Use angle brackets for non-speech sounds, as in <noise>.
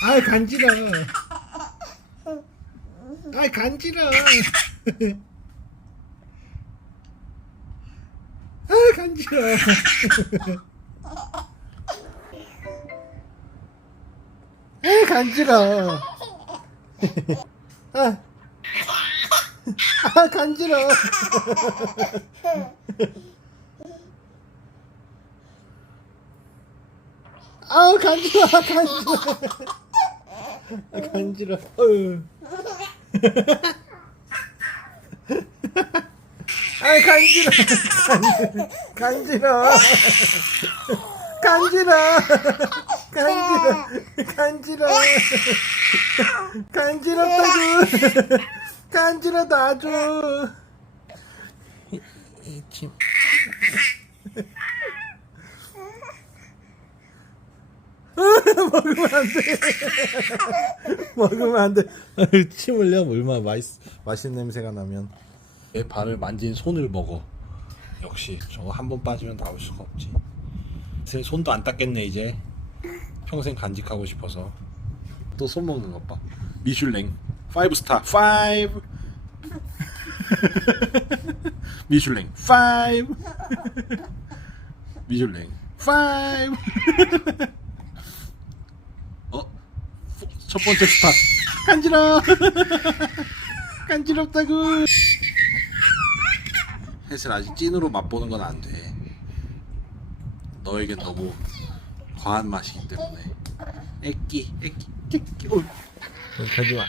아 간지러. 아 간지러. 아 간지러. 아 간지러. 아, 아 간지러. 아우 간지러 간지러 아, 간지러. 어휴. 아 간지러. 간지러. 간지러. 간지러. 간지러. 간지럽다고. 간지러다 아주 이- 이 침. <laughs> 먹으면 안 돼. <laughs> 먹으면 안 돼. 침 흘려 얼마나 맛있 맛있는 냄새가 나면. 내 발을 만진 손을 먹어. 역시 저거 한 번 빠지면 나올 수가 없지. 제 손도 안 닦겠네 이제. 평생 간직하고 싶어서. 또 손 먹는 것 봐. 미슐랭. 5 스타. 5. <laughs> 미슐랭. 5. 미슐랭. 5. 어? 첫 번째 스타 간지러. <laughs> 간지럽다고. 햇을 아직 찐으로 맛보는 건 안 돼. 너에겐 너무 과한 맛이기 때문에. 애끼 애끼 애끼. 어 가지마